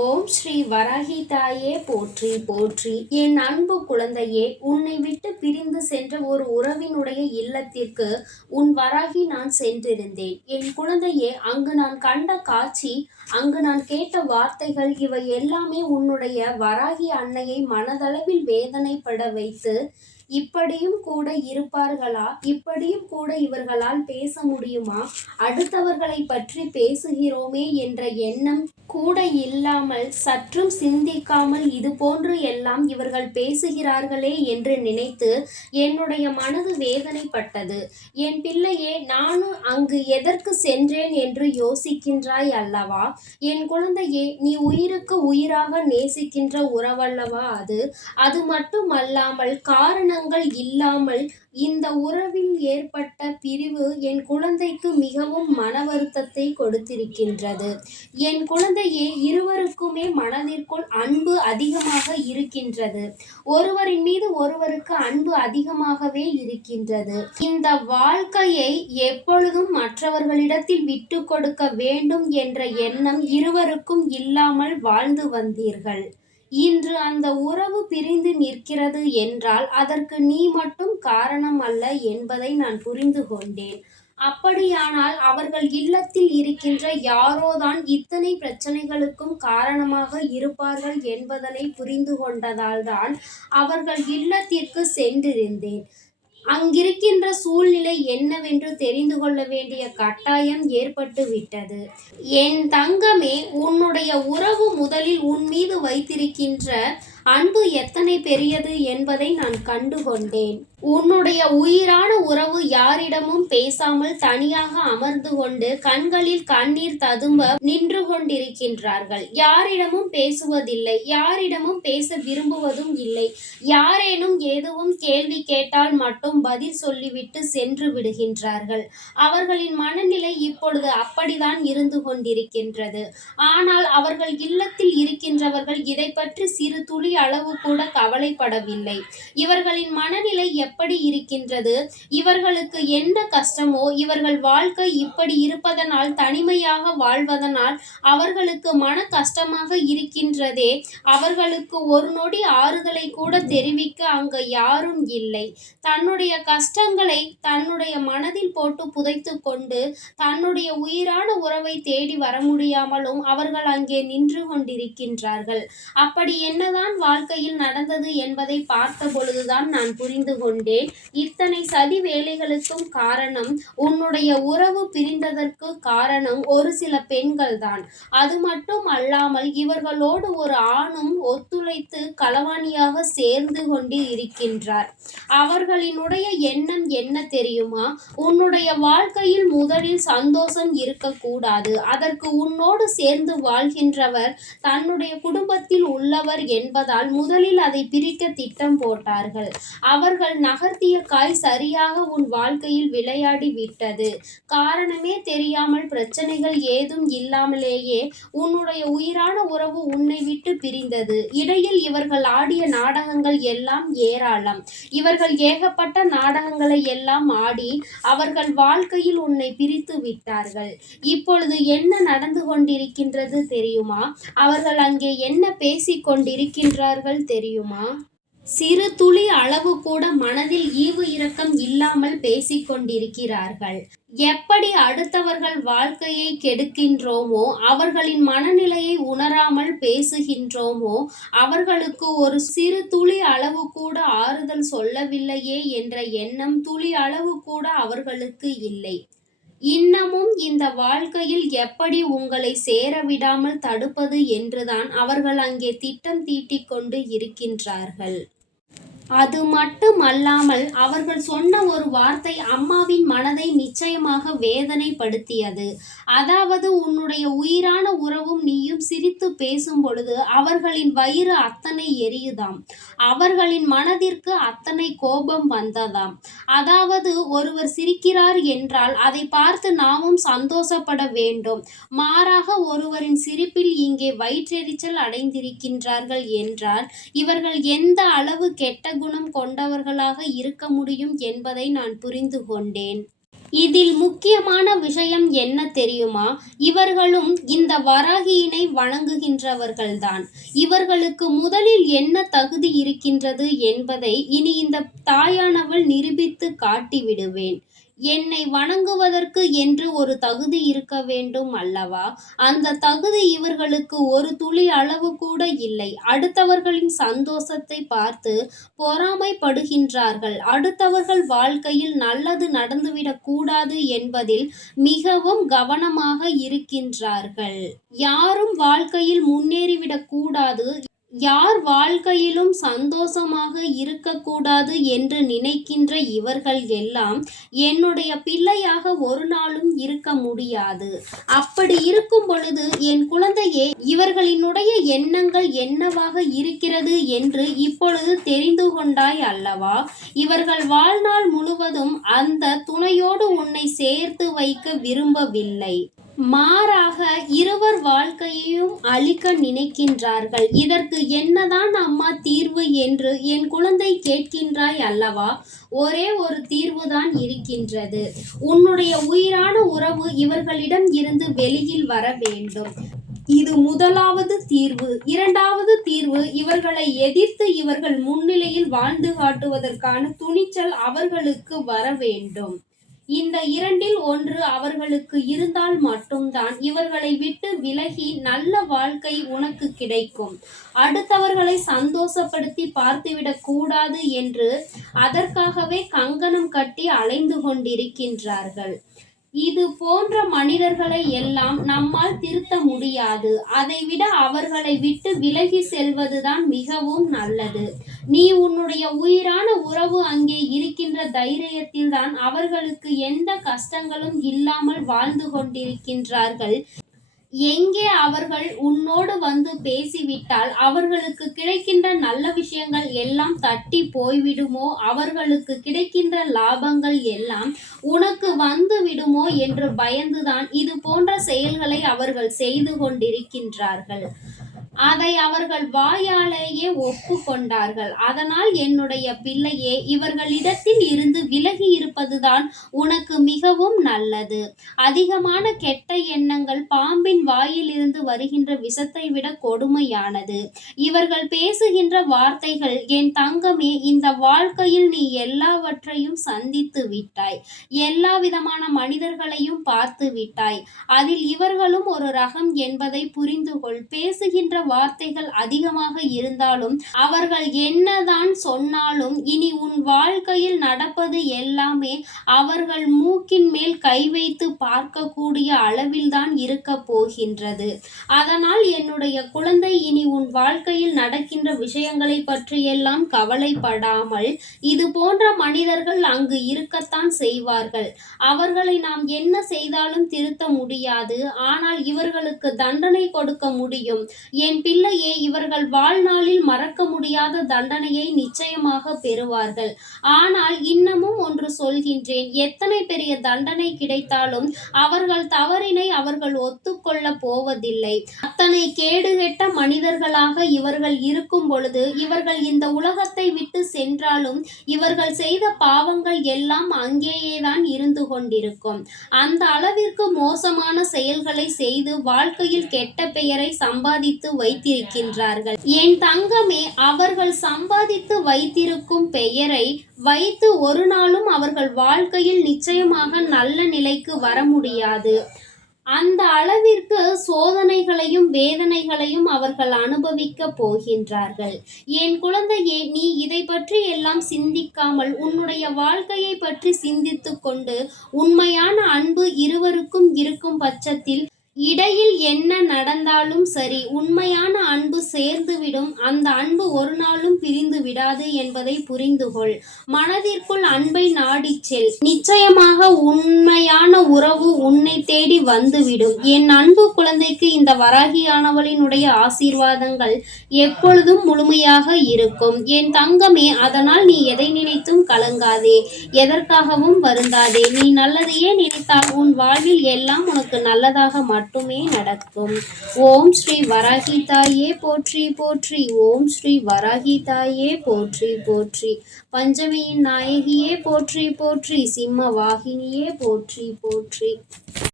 ஓம் ஸ்ரீ வராகி தாயே போற்றி போற்றி. என் அன்பு குழந்தையே உன்னை விட்டு பிரிந்து சென்ற ஒரு உறவினுடைய இல்லத்திற்கு உன் வராகி நான் சென்றிருந்தேன். என் குழந்தையே அங்கு நான் கண்ட காட்சி அங்கு நான் கேட்ட வார்த்தைகள் இவை எல்லாமே உன்னுடைய வராகி அன்னையை மனதளவில் வேதனைப்பட வைத்து இப்படியும் கூட இருப்பார்களா? இப்படியும் கூட இவர்களால் பேச முடியுமா? அடுத்தவர்களை பற்றி பேசுகிறோமே என்ற எண்ணம் கூட இல்லாமல் சற்றும் சிந்திக்காமல் இது போன்று எல்லாம் இவர்கள் பேசுகிறார்களே என்று நினைத்து என்னுடைய மனது வேதனைப்பட்டது. என் பிள்ளையே நானும் அங்கு எதற்கு சென்றேன் என்று யோசிக்கின்றாய் அல்லவா? என் குழந்தையே நீ உயிருக்கு உயிராக நேசிக்கின்ற உறவல்லவா அது? அது மட்டுமல்லாமல் காரணங்கள் இல்லாமல் இந்த உறவில் ஏற்பட்ட பிரிவு என் குழந்தைக்கு மிகவும் மன வருத்தத்தை கொடுத்திருக்கின்றது. என் குழந்தையே இருவருக்குமே மனதிற்குள் அன்பு அதிகமாக இருக்கின்றது. ஒருவரின் மீது ஒருவருக்கு அன்பு அதிகமாகவே இருக்கின்றது. இந்த வாழ்க்கையை எப்பொழுதும் மற்றவர்களிடத்தில் விட்டு கொடுக்க வேண்டும் என்ற எண்ணம் இருவருக்கும் இல்லாமல் வாழ்ந்து வந்தீர்கள். இன்று அந்த உறவு பிரிந்து நிற்கிறது என்றால் அதற்கு நீ மட்டும் காரணம் அல்ல என்பதை நான் புரிந்து கொண்டேன். அப்படியானால் அவர்கள் இல்லத்தில் இருக்கின்ற யாரோதான் இத்தனை பிரச்சனைகளுக்கும் காரணமாக இருப்பார்கள் என்பதனை புரிந்து கொண்டதால்தான் அவர்கள் இல்லத்திற்கு சென்றிருந்தேன். அங்கிருக்கின்ற சூழ்நிலை என்னவென்று தெரிந்து கொள்ள வேண்டிய கட்டாயம் ஏற்பட்டு விட்டது. என் தங்கமே உன்னுடைய உறவு முதலில் உன் மீது வைத்திருக்கின்ற அன்பு எத்தனை பெரியது என்பதை நான் கண்டுகொண்டேன். உன்னுடைய உயிரான உறவு யாரிடமும் பேசாமல் தனியாக அமர்ந்து கொண்டு கண்களில் கண்ணீர் ததும்ப நின்று கொண்டிருக்கின்றார்கள். யாரிடமும் பேசுவதில்லை. யாரிடமும் பேச விரும்புவதும் இல்லை. யாரேனும் எதுவும் கேள்வி கேட்டால் மட்டும் பதில் சொல்லிவிட்டு சென்று விடுகின்றார்கள். அவர்களின் மனநிலை இப்பொழுது அப்படிதான் இருந்து கொண்டிருக்கின்றது. ஆனால் அவர்கள் இல்லத்தில் இருக்கின்றவர்கள் இதை பற்றி சிறு துளி அளவு கூட கவலைப்படவில்லை. இவர்களின் மனநிலை எப்படி இருக்கின்றது? இவர்களுக்கு என்ன கஷ்டமோ இவர்கள் வாழ்க்கை இப்படி இருப்பதனால் தனிமையாக வாழ்வதனால் அவர்களுக்கு மன கஷ்டமாக இருக்கின்றதே. அவர்களுக்கு ஒரு நொடி ஆறுதலை கூட தெரிவிக்க அங்கு யாரும் இல்லை. தன்னுடைய கஷ்டங்களை தன்னுடைய மனதில் போட்டு புதைத்து கொண்டு தன்னுடைய உயிரான உறவை தேடி வர முடியாமலும் அவர்கள் அங்கே நின்று கொண்டிருக்கின்றார்கள். அப்படி என்னதான் வாழ்க்கையில் நடந்தது என்பதை பார்த்த பொழுதுதான் நான் புரிந்து கொண்டேன். இத்தனை சதி வேலைகளுக்கும் காரணம் உன்னுடைய உறவு பிரிந்ததற்கு காரணம் ஒரு சில பெண்கள் தான் அது மட்டும் அல்லாமல் இவர்களோடு ஒரு ஆணும் ஒத்துழைத்து களவாணியாக சேர்ந்து கொண்டு இருக்கின்றார். அவர்களினுடைய எண்ணம் என்ன தெரியுமா? உன்னுடைய வாழ்க்கையில் முதலில் சந்தோஷம் இருக்கக்கூடாது. அதற்கு உன்னோடு சேர்ந்து வாழ்கின்றவர் தன்னுடைய குடும்பத்தில் உள்ளவர் என்பதால் முதலில் அதை பிரிக்க திட்டம் போட்டார்கள். அவர்கள் நகர்த்திய காய் சரியாக உன் வாழ்க்கையில் விளையாடி விட்டது. காரணமே தெரியாமல் பிரச்சனைகள் ஏதும் இல்லாமலேயே உன்னுடைய உயிரான உறவு உன்னை விட்டு பிரிந்தது. இடையில் இவர்கள் ஆடிய நாடகங்கள் எல்லாம் ஏராளம். இவர்கள் ஏகப்பட்ட நாடகங்களை எல்லாம் ஆடி அவர்கள் வாழ்க்கையில் உன்னை பிரித்து விட்டார்கள். இப்பொழுது என்ன நடந்து கொண்டிருக்கின்றது தெரியுமா? அவர்கள் அங்கே என்ன பேசிக் கொண்டிருக்கின்றார்கள் தெரியுமா? சிறு துளி அளவு கூட மனதில் ஈவு இரக்கம் இல்லாமல் பேசிக்கொண்டிருக்கிறார்கள் எப்படி அடுத்தவர்கள் வாழ்க்கையை கெடுக்கின்றோமோ அவர்களின் மனநிலையை உணராமல் பேசுகின்றோமோ அவர்களுக்கு ஒரு சிறு துளி அளவு கூட ஆறுதல் சொல்லவில்லையே என்ற எண்ணம் துளி அளவு கூட அவர்களுக்கு இல்லை. இன்னமும் இந்த வாழ்க்கையில் எப்படி உங்களை சேர விடாமல் தடுப்பது என்றுதான் அவர்கள் அங்கே திட்டம் தீட்டிக்கொண்டு இருக்கின்றார்கள். அது மட்டுமல்லாமல் அவர்கள் சொன்ன ஒரு வார்த்தை அம்மாவின் மனதை நிச்சயமாக வேதனைப்படுத்தியது. அதாவது உன்னுடைய உயிரான உறவும் நீயும் சிரித்து பேசும் பொழுது அவர்களின் வயிறு அத்தனை எரியுதாம். அவர்களின் மனதிற்கு அத்தனை கோபம் வந்ததாம். அதாவது ஒருவர் சிரிக்கிறார் என்றால் அதை பார்த்து நாமும் சந்தோஷப்பட வேண்டும். மாறாக ஒருவரின் சிரிப்பில் இங்கே வயிற்றெரிச்சல் அடைந்திருக்கின்றார்கள் என்றால் இவர்கள் எந்த அளவு கெட்ட குணம் கொண்டவர்களாக இருக்க முடியும் என்பதை நான் புரிந்து கொண்டேன். இதில் முக்கியமான விஷயம் என்ன தெரியுமா? இவர்களும் இந்த வராகியினை வணங்குகின்றவர்கள்தான். இவர்களுக்கு முதலில் என்ன தகுதி இருக்கின்றது என்பதை இனி இந்த தாயானவள் நிரூபித்து காட்டிவிடுவேன். என்னை வணங்குவதற்கு என்று ஒரு தகுதி இருக்க வேண்டும் அல்லவா? அந்த தகுதி இவர்களுக்கு ஒரு துளி அளவு கூட இல்லை. அடுத்தவர்களின் சந்தோஷத்தை பார்த்து பொறாமைப்படுகின்றார்கள். அடுத்தவர்கள் வாழ்க்கையில் நல்லது நடந்துவிடக் கூடாது என்பதில் மிகவும் கவனமாக இருக்கின்றார்கள். யாரும் வாழ்க்கையில் முன்னேறிவிடக் கூடாது யார் வாழ்க்கையிலும் சந்தோஷமாக இருக்கக்கூடாது என்று நினைக்கின்ற இவர்கள் எல்லாம் என்னுடைய பிள்ளையாக ஒரு நாளும் இருக்க முடியாது. அப்படி இருக்கும் பொழுது என் குழந்தையே இவர்களினுடைய எண்ணங்கள் என்னவாக இருக்கிறது என்று இப்பொழுது தெரிந்து கொண்டாய் அல்லவா? இவர்கள் வாழ்நாள் முழுவதும் அந்த துணையோடு உன்னை சேர்த்து வைக்க விரும்பவில்லை. மாறாக இருவர் வாழ்க்கையையும் அழிக்க நினைக்கின்றார்கள். இதற்கு என்னதான் அம்மா தீர்வு என்று என் குழந்தை கேட்கின்றாய் அல்லவா? ஒரே ஒரு தீர்வுதான் இருக்கின்றது. உன்னுடைய உயிரான உறவு இவர்களிடம் இருந்து வெளியில் வர வேண்டும். இது முதலாவது தீர்வு. இரண்டாவது தீர்வு இவர்களை எதிர்த்து இவர்கள் முன்னிலையில் வாழ்ந்து காட்டுவதற்கான துணிச்சல் அவர்களுக்கு வர வேண்டும். இந்த இரண்டில் ஒன்று அவர்களுக்கு இருந்தால் மட்டும்தான் இவர்களை விட்டு விலகி நல்ல வாழ்க்கை உனக்கு கிடைக்கும். அடுத்தவர்களை சந்தோஷப்படுத்தி பார்த்துவிடக் கூடாது என்று அதற்காகவே கங்கணம் கட்டி அலைந்து கொண்டிருக்கின்றார்கள். இது போன்ற மனிதர்களை எல்லாம் நம்மால் திருத்த முடியாது. அதைவிட அவர்களை விட்டு விலகி செல்வதுதான் மிகவும் நல்லது. நீ உன்னுடைய உயிரான உறவு அங்கே இருக்கின்ற தைரியத்தில் தான் அவர்களுக்கு எந்த கஷ்டங்களும் இல்லாமல் வாழ்ந்து கொண்டிருக்கின்றார்கள். எங்கே அவர்கள் உன்னோடு வந்து பேசிவிட்டால் அவர்களுக்கு கிடைக்கின்ற நல்ல விஷயங்கள் எல்லாம் தட்டி போய்விடுமோ? அவர்களுக்கு கிடைக்கின்ற லாபங்கள் எல்லாம் உனக்கு வந்து விடுமோ? என்று பயந்துதான் இது போன்ற செயல்களை அவர்கள் செய்து கொண்டிருக்கின்றார்கள். அதை அவர்கள் வாயாலேயே ஒப்புக்கொண்டார்கள். அதனால் என்னுடைய பிள்ளையே இவர்களிடத்தில் இருந்து விலகி இருப்பதுதான் உனக்கு மிகவும் நல்லது. அதிகமான கெட்ட எண்ணங்கள் பாம்பின் வாயிலிருந்து வருகின்ற விஷத்தை விட கொடுமையானது. இவர்கள் பேசுகின்ற வார்த்தைகள் என் தங்கமே இந்த வாழ்க்கையில் நீ எல்லாவற்றையும் சந்தித்து விட்டாய். எல்லா விதமான மனிதர்களையும் பார்த்து விட்டாய். அதில் இவர்களும் ஒரு ரகம் என்பதை புரிந்து கொள் பேசுகின்ற வார்த்தைகள் அதிகமாக இருந்தாலும் அவர்கள் என்னதான் சொன்னாலும் இனி உன் வாழ்க்கையில் நடப்பது எல்லாமே அவர்கள் மூக்கின் மேல் கை வைத்து பார்க்கக்கூடிய அளவில்தான் இருக்க போகின்றது. அதனால் என்னுடைய குழந்தை இனி உன் வாழ்க்கையில் நடக்கின்ற விஷயங்களை பற்றியெல்லாம் கவலைப்படாமல் இது போன்ற மனிதர்கள் அங்கு இருக்கத்தான் செய்வார்கள். அவர்களை நாம் என்ன செய்தாலும் திருத்த முடியாது. ஆனால் இவர்களுக்கு தண்டனை கொடுக்க முடியும். என் என் பிள்ளையே இவர்கள் வாழ்நாளில் மறக்க முடியாத தண்டனையை நிச்சயமாக பெறுவார்கள். ஆனால் இன்னமும் ஒன்று சொல்கின்றேன். எத்தனை பெரிய தண்டனை கிடைத்தாலும் அவர்கள் தவறினை அவர்கள் ஒத்துக்கொள்ள போவதில்லை. அத்தனை கேடுகெட்ட மனிதர்களாக இவர்கள் இருக்கும் பொழுது இவர்கள் இந்த உலகத்தை விட்டு சென்றாலும் இவர்கள் செய்த பாவங்கள் எல்லாம் அங்கேயேதான் இருந்து கொண்டிருக்கும். அந்த அளவிற்கு மோசமான செயல்களை செய்து வாழ்க்கையில் கெட்ட பெயரை சம்பாதித்து வைத்திருக்கின்றார்கள். என் தங்கமே அவர்கள் சம்பாதித்து வைத்திருக்கும் பெயரை வைத்து ஒரு நாளும் அவர்கள் வாழ்க்கையில் நிச்சயமாக நல்ல நிலைக்கு வர முடியாது. அந்த அளவிற்கு சோதனைகளையும் வேதனைகளையும் அவர்கள் அனுபவிக்க போகின்றார்கள். என் குழந்தையே நீ இதை பற்றி எல்லாம் சிந்திக்காமல் உன்னுடைய வாழ்க்கையை பற்றி சிந்தித்துக் கொண்டு உண்மையான அன்பு இருவருக்கும் இருக்கும் பட்சத்தில் இடையில் என்ன நடந்தாலும் சரி உண்மையான அன்பு சேர்ந்துவிடும். அந்த அன்பு ஒரு நாளும் பிரிந்து விடாது என்பதை புரிந்து கொள். மனதிற்குள் அன்பை நாடி செல். நிச்சயமாக உண்மையான உறவு உன்னை தேடி வந்துவிடும். என் அன்பு குழந்தைக்கு இந்த வராகியானவளினுடைய ஆசீர்வாதங்கள் எப்பொழுதும் முழுமையாக இருக்கும். என் தங்கமே அதனால் நீ எதை நினைத்தும் கலங்காதே. எதற்காகவும் வருந்தாதே. நீ நல்லதையே நினைத்தால் உன் வாழ்வில் எல்லாம் உனக்கு நல்லதாக மாறும். மட்டுமே நடக்கும். ஓம் ஸ்ரீ வராகி தாயே போற்றி போற்றி. ஓம் ஸ்ரீ வராகி தாயே போற்றி போற்றி. பஞ்சமியின் நாயகியே போற்றி போற்றி. சிம்ம வாகினியே போற்றி போற்றி.